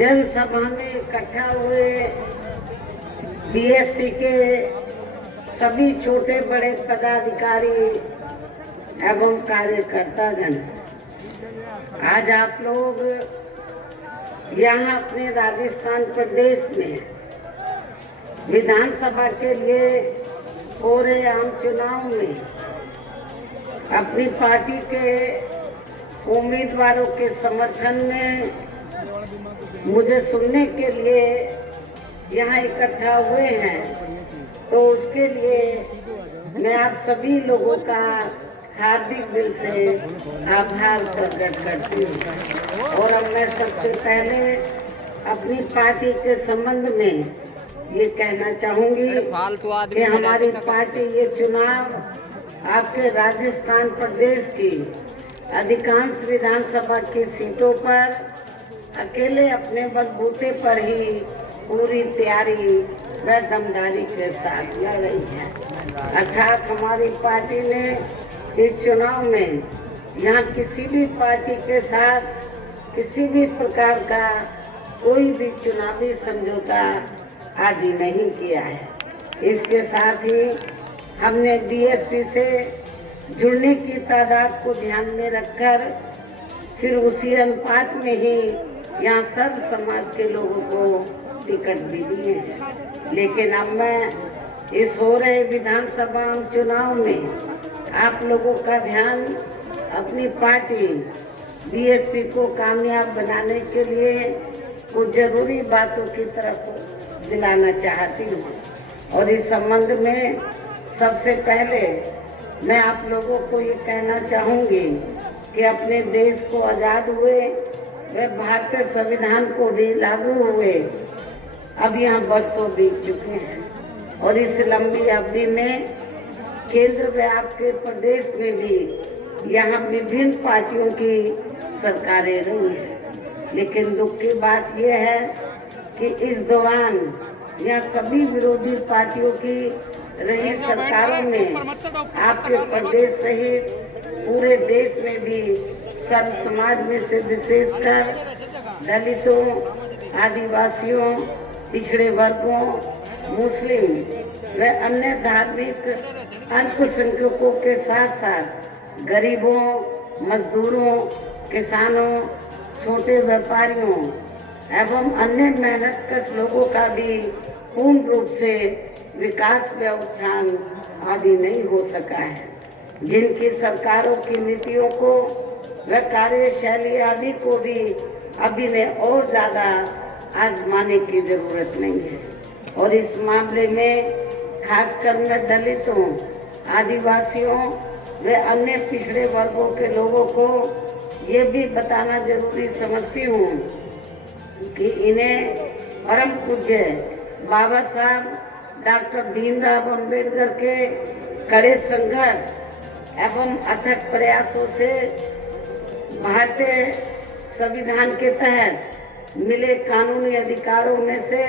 जनसभा में इकट्ठा हुए बीएसपी के सभी छोटे बड़े पदाधिकारी एवं कार्यकर्तागण, आज आप लोग यहाँ अपने राजस्थान प्रदेश में विधानसभा के लिए हो रहे आम चुनाव में अपनी पार्टी के उम्मीदवारों के समर्थन में मुझे सुनने के लिए यहाँ इकट्ठा हुए हैं, तो उसके लिए मैं आप सभी लोगों का हार्दिक दिल से आभार प्रकट करती हूँ। और अब मैं सबसे पहले अपनी पार्टी के संबंध में ये कहना चाहूंगी कि हमारी पार्टी ये चुनाव आपके राजस्थान प्रदेश की अधिकांश विधानसभा की सीटों पर अकेले अपने बलबूते पर ही पूरी तैयारी व दमदारी के साथ लड़ रही है। अर्थात हमारी पार्टी ने इस चुनाव में यहाँ किसी भी पार्टी के साथ किसी भी प्रकार का कोई भी चुनावी समझौता आदि नहीं किया है। इसके साथ ही हमने बीएसपी से जुड़ने की तादाद को ध्यान में रखकर फिर उसी अनुपात में ही यहाँ सब समाज के लोगों को टिकट भी दिए हैं। लेकिन अब मैं इस हो रहे विधानसभा चुनाव में आप लोगों का ध्यान अपनी पार्टी बीएसपी को कामयाब बनाने के लिए कुछ जरूरी बातों की तरफ दिलाना चाहती हूँ। और इस संबंध में सबसे पहले मैं आप लोगों को ये कहना चाहूँगी कि अपने देश को आज़ाद हुए व भारतीय संविधान को भी लागू हुए अब यहाँ बरसों बीत चुके हैं और इस लंबी अवधि में केंद्र व आपके प्रदेश में भी यहाँ विभिन्न पार्टियों की सरकारें रही हैं। लेकिन दुख की बात यह है कि इस दौरान यहाँ सभी विरोधी पार्टियों की रही सरकारों में आपके प्रदेश सहित पूरे देश में भी सब समाज में से विशेषकर दलितों, आदिवासियों, पिछड़े वर्गों, मुस्लिम व अन्य धार्मिक अल्पसंख्यकों के साथ साथ गरीबों, मजदूरों, किसानों, छोटे व्यापारियों एवं अन्य मेहनतकश लोगों का भी पूर्ण रूप से विकास व उत्थान आदि नहीं हो सका है। जिनकी सरकारों की नीतियों को व कार्यशैली आदि को भी अभी ने और ज्यादा आजमाने की जरूरत नहीं है। और इस मामले में खासकर मैं दलितों, आदिवासियों व अन्य पिछड़े वर्गों के लोगों को ये भी बताना जरूरी समझती हूँ कि इन्हें परम पूज्य बाबा साहब डॉक्टर भीमराव अंबेडकर के कड़े संघर्ष एवं अथक प्रयासों से भारतीय संविधान के तहत मिले कानूनी अधिकारों में से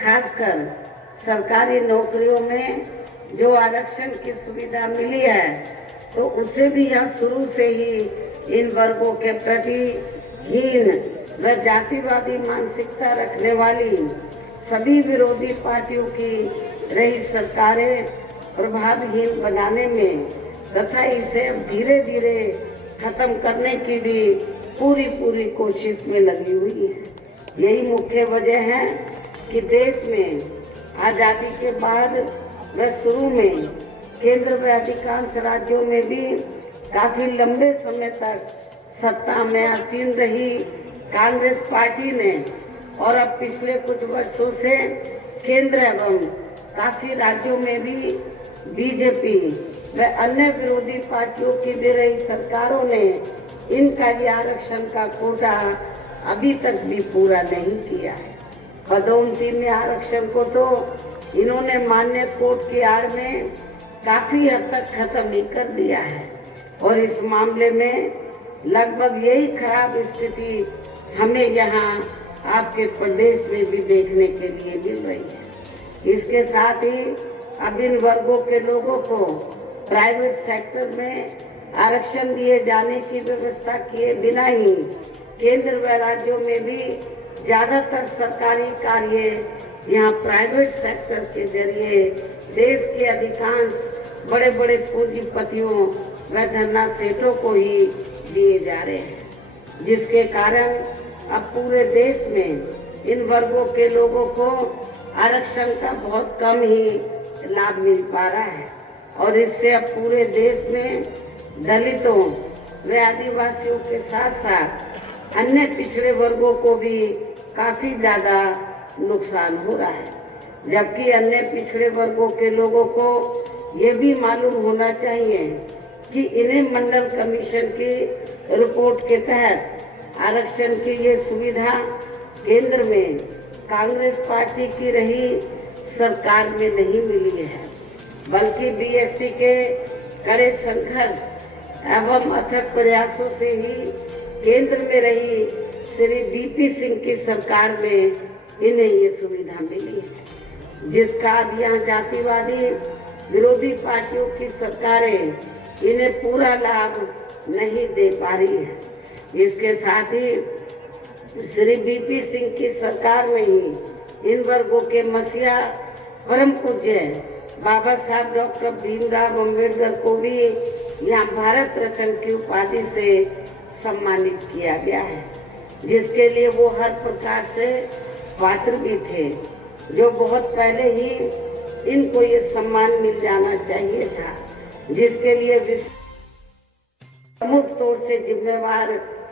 खासकर सरकारी नौकरियों में जो आरक्षण की सुविधा मिली है, तो उसे भी यहाँ शुरू से ही इन वर्गों के प्रति हीन व जातिवादी मानसिकता रखने वाली सभी विरोधी पार्टियों की रही सरकारें प्रभावहीन बनाने में तथा इसे धीरे धीरे खत्म करने की भी पूरी कोशिश में लगी हुई है। यही मुख्य वजह है कि देश में आजादी के बाद व शुरू में केंद्र व अधिकांश राज्यों में भी काफी लंबे समय तक सत्ता में आसीन रही कांग्रेस पार्टी ने और अब पिछले कुछ वर्षों से केंद्र एवं काफी राज्यों में भी बीजेपी व अन्य विरोधी पार्टियों की दे रही सरकारों ने इनका ये आरक्षण का कोटा अभी तक भी पूरा नहीं किया है। पदोन्नति में आरक्षण को तो इन्होंने मान्य कोर्ट की आड़ में काफी हद तक खत्म ही कर दिया है और इस मामले में लगभग यही खराब स्थिति हमें यहाँ आपके प्रदेश में भी देखने के लिए मिल रही है। इसके साथ ही अब इन वर्गों के लोगों को प्राइवेट सेक्टर में आरक्षण दिए जाने की व्यवस्था किए बिना ही केंद्र व राज्यों में भी ज्यादातर सरकारी कार्य यहाँ प्राइवेट सेक्टर के जरिए देश के अधिकांश बड़े बड़े पूंजीपतियों व धन्ना सेठों को ही दिए जा रहे हैं, जिसके कारण अब पूरे देश में इन वर्गों के लोगों को आरक्षण का बहुत कम ही लाभ मिल पा रहा है और इससे अब पूरे देश में दलितों व आदिवासियों के साथ साथ अन्य पिछड़े वर्गों को भी काफी ज्यादा नुकसान हो रहा है। जबकि अन्य पिछड़े वर्गों के लोगों को ये भी मालूम होना चाहिए कि इन्हें मंडल कमीशन की रिपोर्ट के तहत आरक्षण की ये सुविधा केंद्र में कांग्रेस पार्टी की रही सरकार में नहीं मिली है, बल्कि बीएसपी के कड़े संघर्ष एवं अथक प्रयासों से ही केंद्र में रही श्री बीपी सिंह की सरकार में इन्हें ये सुविधा मिली है, जिसका अब यहाँ जातिवादी विरोधी पार्टियों की सरकारें इन्हें पूरा लाभ नहीं दे पा रही है। इसके साथ ही श्री बीपी सिंह की सरकार में ही इन वर्गों के मसीहा परम पूज्य बाबा साहब डॉक्टर भीमराव अम्बेडकर को भी यहाँ भारत रत्न की उपाधि से सम्मानित किया गया है, जिसके लिए वो हर प्रकार से पात्र भी थे, जो बहुत पहले ही इनको ये सम्मान मिल जाना चाहिए था, जिसके लिए प्रमुख तौर से जिम्मेवार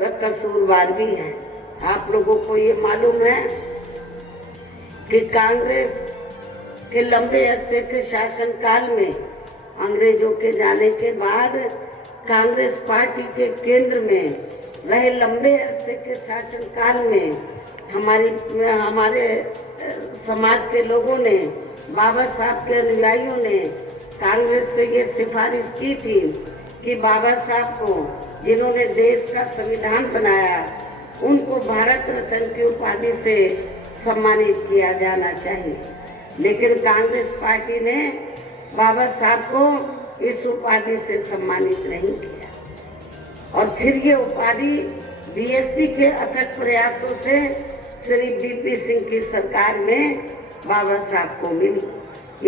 व कसूरवार भी है। आप लोगों को ये मालूम है कि कांग्रेस के लंबे अरसे के शासनकाल में अंग्रेजों के जाने के बाद कांग्रेस पार्टी के केंद्र में रहे लंबे अरसे के शासनकाल में हमारे समाज के लोगों ने, बाबा साहब के अनुयायियों ने कांग्रेस से ये सिफारिश की थी कि बाबा साहब को, जिन्होंने देश का संविधान बनाया, उनको भारत रत्न की उपाधि से सम्मानित किया जाना चाहिए। लेकिन कांग्रेस पार्टी ने बाबा साहब को इस उपाधि से सम्मानित नहीं किया और फिर ये उपाधि बीएसपी के अथक प्रयासों से श्री बीपी सिंह की सरकार में बाबा साहब को मिली।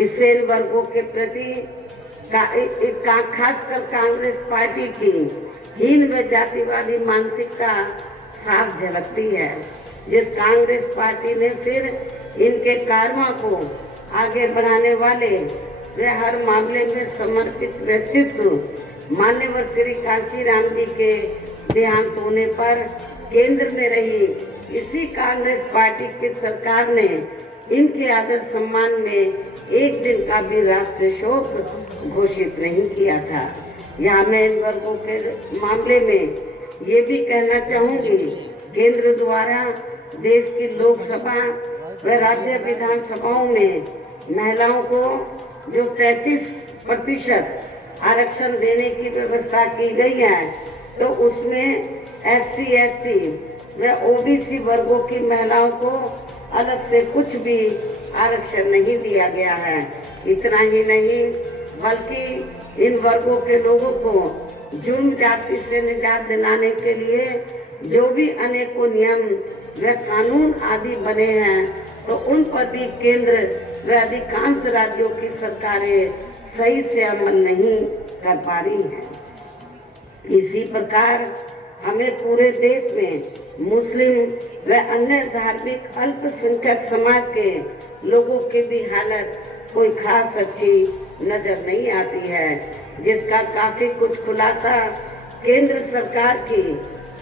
इससे इन वर्गों के प्रति खासकर कांग्रेस पार्टी की हीन व जातिवादी मानसिकता साफ झलकती है, जिस कांग्रेस पार्टी ने फिर इनके कार्यों को आगे बढ़ाने वाले वे हर मामले में समर्पित व्यक्तित्व मान्यवर श्री कांशीराम जी के देहांत होने पर केंद्र में रही इसी कांग्रेस पार्टी की सरकार ने इनके आदर सम्मान में एक दिन का भी राष्ट्रीय शोक घोषित नहीं किया था। यहाँ मैं इन वर्गों के मामले में ये भी कहना चाहूंगी, केंद्र द्वारा देश की लोकसभा व राज्य विधानसभाओं में महिलाओं को जो 33% आरक्षण देने की व्यवस्था की गई है, तो उसमें SC, ST व OBC वर्गों की महिलाओं को अलग से कुछ भी आरक्षण नहीं दिया गया है। इतना ही नहीं, बल्कि इन वर्गों के लोगों को जुर्म जाति से निजात दिलाने के लिए जो भी अनेकों नियम व कानून आदि बने हैं, तो उन पर भी केंद्र व अधिकांश राज्यों की सरकारें सही से अमल नहीं कर पा रही हैं। इसी प्रकार हमें पूरे देश में मुस्लिम व अन्य धार्मिक अल्पसंख्यक समाज के लोगों की भी हालत कोई खास अच्छी नजर नहीं आती है, जिसका काफी कुछ खुलासा केंद्र सरकार की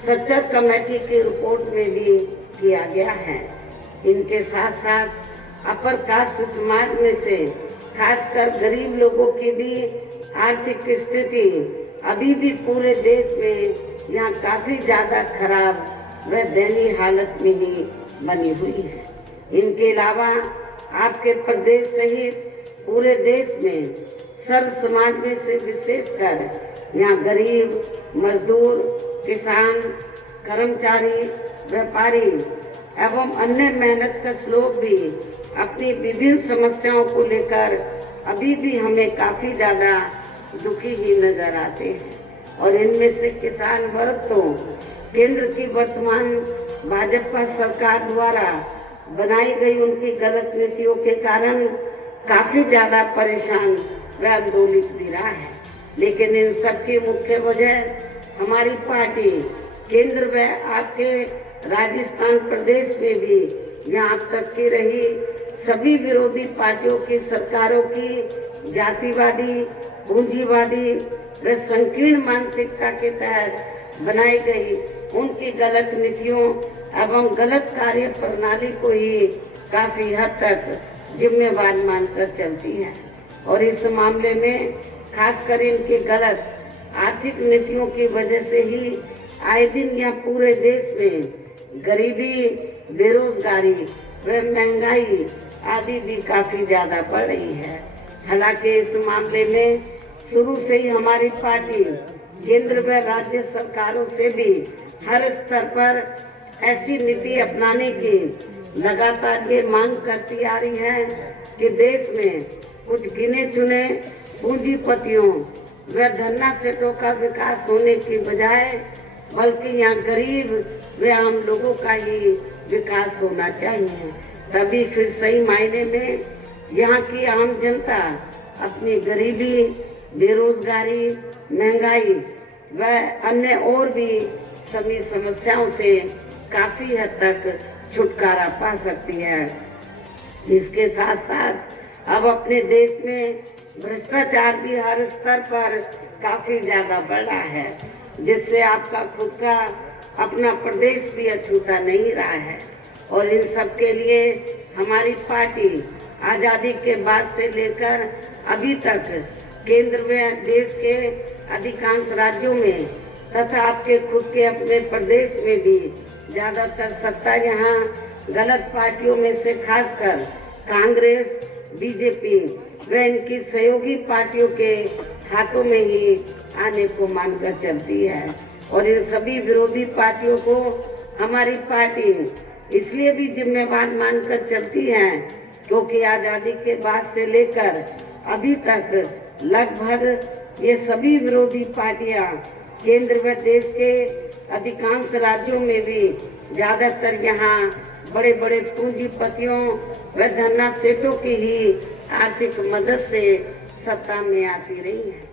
सच्चर कमेटी की रिपोर्ट में भी किया गया है। इनके साथ साथ अपर कास्ट समाज में से खासकर गरीब लोगों की भी आर्थिक स्थिति अभी भी पूरे देश में यहाँ काफी ज्यादा खराब व दयनीय हालत में ही बनी हुई है। इनके अलावा आपके प्रदेश सहित पूरे देश में सर्व समाज में से विशेषकर यहाँ गरीब, मजदूर, किसान, कर्मचारी, व्यापारी एवं अन्य मेहनतकश लोग भी अपनी विभिन्न समस्याओं को लेकर अभी भी हमें काफी ज्यादा दुखी ही नजर आते हैं। और इनमें से किसान वर्ग तो केंद्र की वर्तमान भाजपा सरकार द्वारा बनाई गई उनकी गलत नीतियों के कारण काफी ज्यादा परेशान व आंदोलित भी रहा है। लेकिन इन सबकी मुख्य वजह हमारी पार्टी केंद्र व आपके राजस्थान प्रदेश में भी यहाँ तक की रही सभी विरोधी पार्टियों की सरकारों की जातिवादी, पूंजीवादी व संकीर्ण मानसिकता के तहत बनाई गई उनकी गलत नीतियों एवं गलत कार्य प्रणाली को ही काफी हद तक जिम्मेवार मानकर चलती है। और इस मामले में खासकर इनकी गलत आर्थिक नीतियों की वजह से ही आए दिन यहाँ पूरे देश में गरीबी, बेरोजगारी व महंगाई आदि भी काफी ज्यादा बढ़ रही है। हालांकि इस मामले में शुरू से ही हमारी पार्टी केंद्र व राज्य सरकारों से भी हर स्तर पर ऐसी नीति अपनाने की लगातार ये मांग करती आ रही है कि देश में कुछ गिने चुने पूंजीपतियों व धन्ना सेठों का विकास होने की बजाय बल्कि यहाँ गरीब व आम लोगों का ही विकास होना चाहिए। तभी फिर सही मायने में यहाँ की आम जनता अपनी गरीबी, बेरोजगारी, महंगाई व अन्य और भी सभी समस्याओं से काफी हद तक छुटकारा पा सकती है। इसके साथ साथ अब अपने देश में भ्रष्टाचार भी हर स्तर पर काफी ज्यादा बढ़ा है, जिससे आपका खुद का अपना प्रदेश भी अछूता नहीं रहा है। और इन सब के लिए हमारी पार्टी आजादी के बाद से लेकर अभी तक केंद्र में देश के अधिकांश राज्यों में तथा आपके खुद के अपने प्रदेश में भी ज्यादातर सत्ता यहाँ गलत पार्टियों में से खासकर कांग्रेस, बीजेपी व इनकी सहयोगी पार्टियों के हाथों में ही आने को मानकर चलती है। और इन सभी विरोधी पार्टियों को हमारी पार्टी इसलिए भी जिम्मेवार मानकर चलती है क्योंकि आजादी के बाद से लेकर अभी तक लगभग ये सभी विरोधी पार्टियां केंद्र व देश के अधिकांश राज्यों में भी ज्यादातर यहाँ बड़े बड़े पूंजीपतियों व धन्ना सेठों की ही आर्थिक मदद से सत्ता में आती रही है।